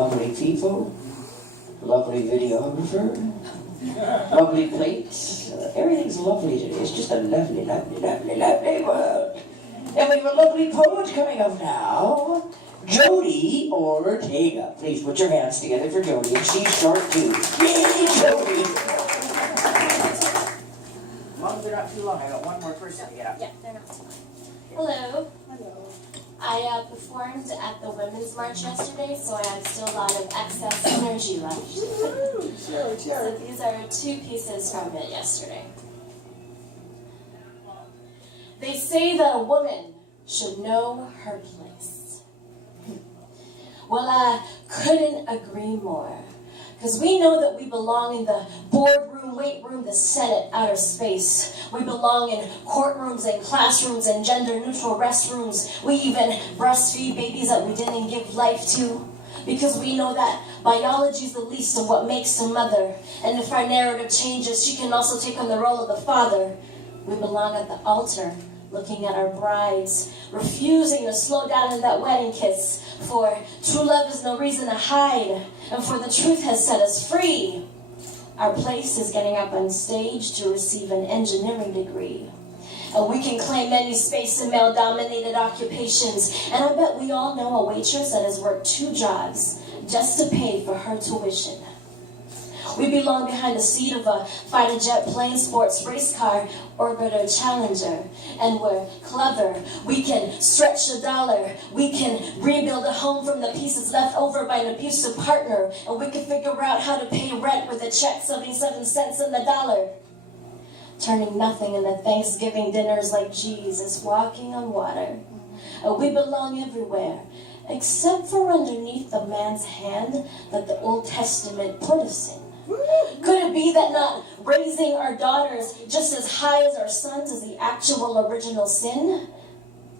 lovely people, lovely videographer, lovely plates. Everything's lovely today. It's just a lovely, lovely, lovely, lovely world. And we have a lovely poet coming up now, Jody Ortega. Please put your hands together for Jody, and she's short too. Yay, Jody! As long as they're not too long, I got one more person to get up. Yeah, they're not too long. Hello. Hello. I performed at the Women's March yesterday, so I have still a lot of excess energy left. So these are two pieces from it yesterday. They say that a woman should know her place. Well, I couldn't agree more. Because we know that we belong in the boardroom, weight room, the Senate, outer space. We belong in courtrooms and classrooms and gender-neutral restrooms. We even breastfeed babies that we didn't give life to. Because we know that biology is the least of what makes a mother. And if our narrative changes, she can also take on the role of the father. We belong at the altar, looking at our brides, refusing to slow down in that wedding kiss. For true love is no reason to hide, and for the truth has set us free. Our place is getting up on stage to receive an engineering degree. And we can claim any space in male-dominated occupations. And I bet we all know a waitress that has worked 2 jobs just to pay for her tuition. We belong behind the seat of a fighter jet, plane, sports, race car, orbiter, challenger. And we're clever. We can stretch a dollar. We can rebuild a home from the pieces left over by an abusive partner. And we can figure out how to pay rent with a check 77 cents in the dollar. Turning nothing into Thanksgiving dinners like Jesus walking on water. And we belong everywhere, except for underneath the man's hand that the Old Testament put us in. Could it be that not raising our daughters just as high as our sons is the actual original sin?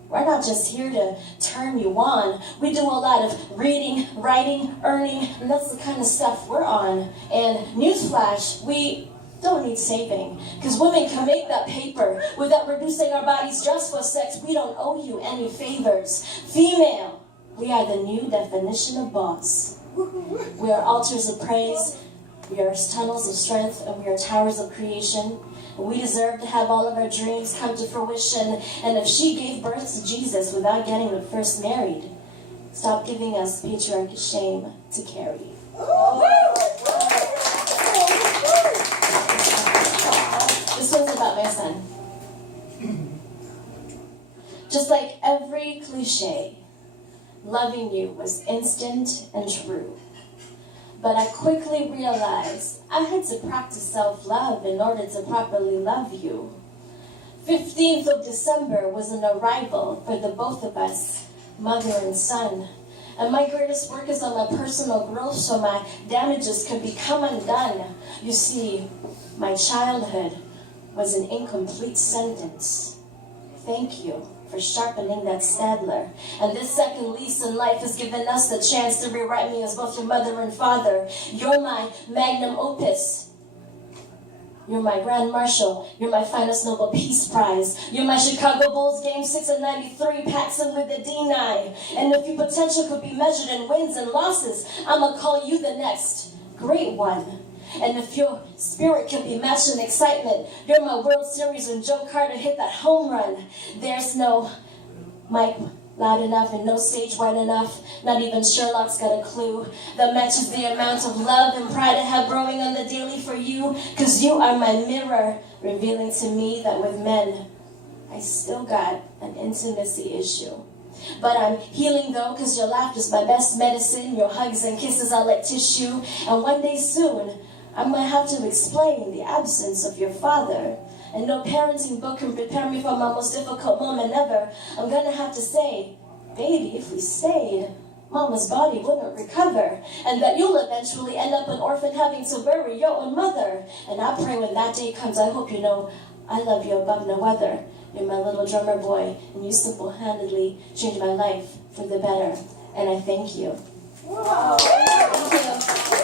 We're not just here to turn you on. We do a lot of reading, writing, earning, and that's the kind of stuff we're on. And newsflash, we don't need saving, because women can make that paper without reducing our bodies just for sex. We don't owe you any favors. Female, we are the new definition of boss. We are altars of praise. We are tunnels of strength, and we are towers of creation. And we deserve to have all of our dreams come to fruition. And if she gave birth to Jesus without getting them first married, stop giving us patriarchy shame to carry. This one's about my son. Just like every cliche, loving you was instant and true. But I quickly realized I had to practice self-love in order to properly love you. 15th of December was an arrival for the both of us, mother and son. And my greatest work is on my personal growth so my damages can become undone. You see, my childhood was an incomplete sentence. Thank you for sharpening that Stadler. And this second lease in life has given us the chance to rewrite me as both your mother and father. You're my magnum opus. You're my Grand Marshal. You're my finest Nobel Peace Prize. You're my Chicago Bulls Game 6 of '93, Paxson with the D9. And if your potential could be measured in wins and losses, I'ma call you the next great one. And if your spirit can be matched in excitement, you're my World Series when Joe Carter hit that home run. There's no mic loud enough and no stage wide enough. Not even Sherlock's got a clue that matches the amount of love and pride I have growing on the daily for you. Cause you are my mirror, revealing to me that with men, I still got an intimacy issue. But I'm healing though, cause your laughter's my best medicine. Your hugs and kisses are like tissue. And one day soon, I'm going to have to explain the absence of your father. And no parenting book can prepare me for my most difficult moment ever. I'm going to have to say, baby, if we stayed, Mama's body wouldn't recover. And that you'll eventually end up an orphan having to bury your own mother. And I pray when that day comes, I hope you know I love you above no other. You're my little drummer boy, and you single-handedly changed my life for the better. And I thank you. Wow. Thank you.